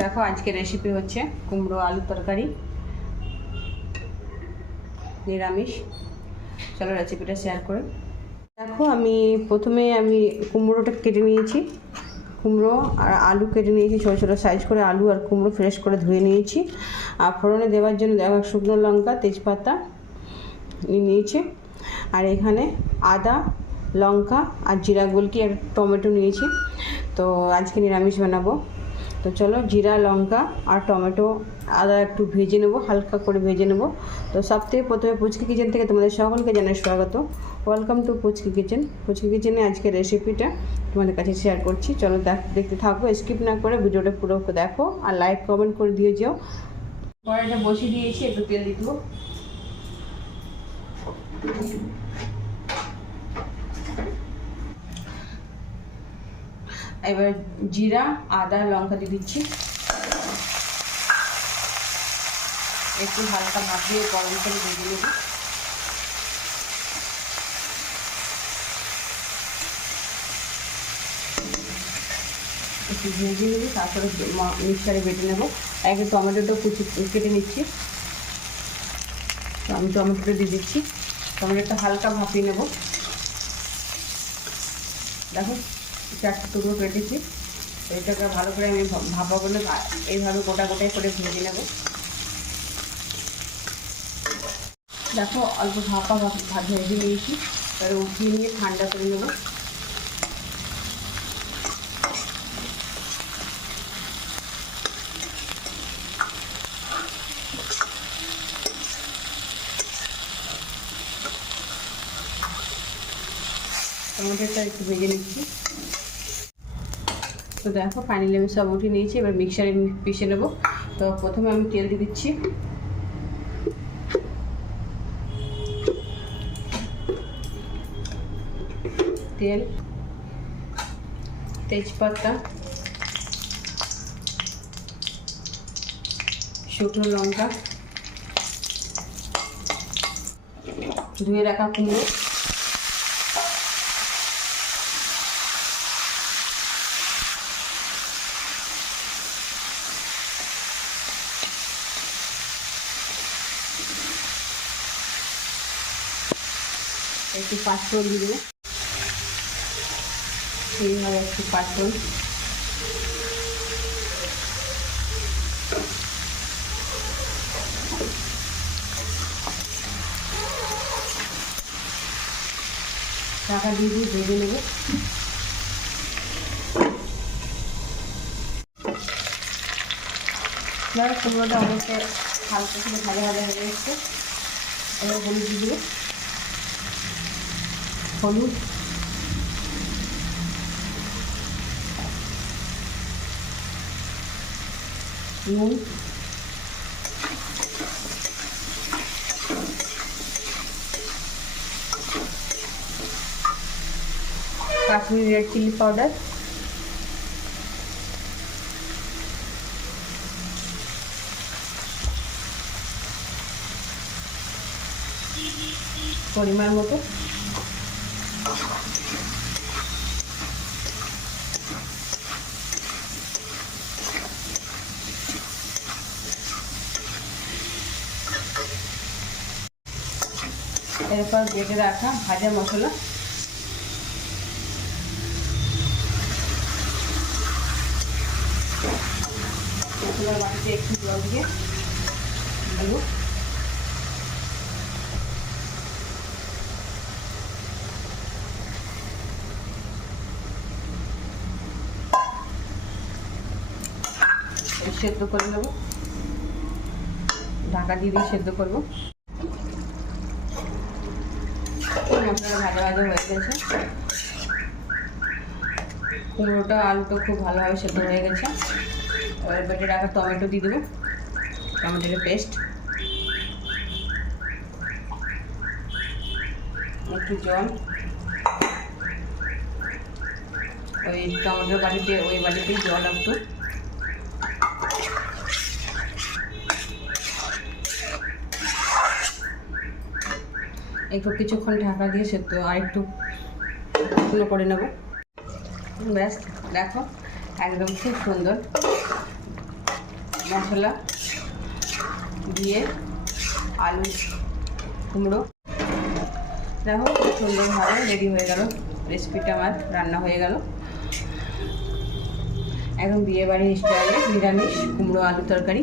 দেখো আজকে রেসিপি হচ্ছে কুমড়ো আলু তরকারি, নিরামিষ। চলো রেসিপিটা শেয়ার করে। দেখো প্রথমে আমি কুমড়োটা কেটে নিয়েছি, কুমড়ো আর আলু কেটে নিয়েছি, ছোটো ছোটো সাইজ করে আলু আর কুমড়ো ফ্রেশ করে ধুয়ে নিয়েছি। আর ফোড়নে দেওয়ার জন্য দেখো শুকনো লঙ্কা, তেজপাতা নিয়েছি, আর এখানে আদা, লঙ্কা আর জিরা গুলকি, আর টমেটো নিয়েছি। তো আজকে নিরামিষ বানাবো। তো চলো জিরা, লঙ্কা আর টমেটো, আদা একটু ভেজে নেবো, হালকা করে ভেজে নেবো। তো সবথেকে প্রথমে পুচকি কিচেন থেকে তোমাদের সকলকে জানাই স্বাগত। Welcome to Puchki kitchen. Puchki কিচেনে আজকে রেসিপিটা তোমাদের কাছে শেয়ার করছি। চলো দেখতে থাকো, স্কিপ না করে ভিডিওটা পুরো দেখো আর লাইক কমেন্ট করে দিয়ে যাও। কড়াইটা বসিয়ে দিয়েছি, একটু তেল দিয়ে দেবো। এবার জিরা, আদা, লঙ্কা দিয়ে দিচ্ছি। একটু হালকা ভাপিয়ে গরম করে ভেজে নেব। একটু ভেজে নেব, তারপরে মিক্সারে বেটে নেব। একটু টমেটোটা কেটে নিচ্ছি। তো আমি টমেটোটা দিয়ে দিচ্ছি। টমেটোটা হালকা ভাপিয়ে নেব। দেখো 4টে টুকরো কেটেছি। এটাকে ভালো করে আমি ভাপাবো না, এইভাবে গোটা গোটাই করে ভেজে নেব। দেখো অল্প ভাপা ভেজে নিয়েছি, এবার উঠিয়ে নিয়ে ঠান্ডা করে নেব। টমেটোটা একটু ভেজে নিচ্ছি। তো দেখো ফাইনালি আমি সব উঠিয়ে নিয়েছি, এবার মিক্সারে পিষে নেব। তো প্রথমে আমি তেল দিয়ে দিচ্ছি। তেল, তেজপাতা, শুকনো লঙ্কা, ধুয়ে রাখা কুমড়ো, একটু পাঁচফোড়ন দিয়ে দেবো। এইভাবে একটু পাঁচফোড়ন, টাকা দিয়ে ভেজে নেব। কুমড়োটা অনেকটা হালকা করে ভাজা ভাজা হয়ে এসছে। এবার হলুদ দিয়ে দেবো, হলুদ, নুন, কাশ্মীরি রেড চিলি পাউডার, পরিমাণ মতো, এরপর বেটে রাখা ভাজা মশলা, মশলার বাটিতে একটু জল দিয়ে দেব। সেদ্ধ করে নেব, ঢাকা দিয়ে সেদ্ধ করবো। মশলাটা ভাজা ভাজা হয়ে গেছে, কুমড়োটা আলুটা খুব ভালোভাবে সেদ্ধ হয়ে গেছে। এবার বেটে রাখা টমেটো দিয়ে দেবো, টমেটোর পেস্ট, একটু জল, ওই টমেটোর বাটিতে জল একটু কিছুক্ষণ ঢাকা দিয়ে সেদ্ধ আর একটু শুকনো করে নেব। ব্যাস দেখো একদম খুব সুন্দর মশলা দিয়ে আলু কুমড়ো, দেখো খুব সুন্দরভাবে রেডি হয়ে গেল। রেসিপিটা আমার রান্না হয়ে গেল একদম বিয়েবাড়ির স্টাইলে নিরামিষ কুমড়ো আলু তরকারি।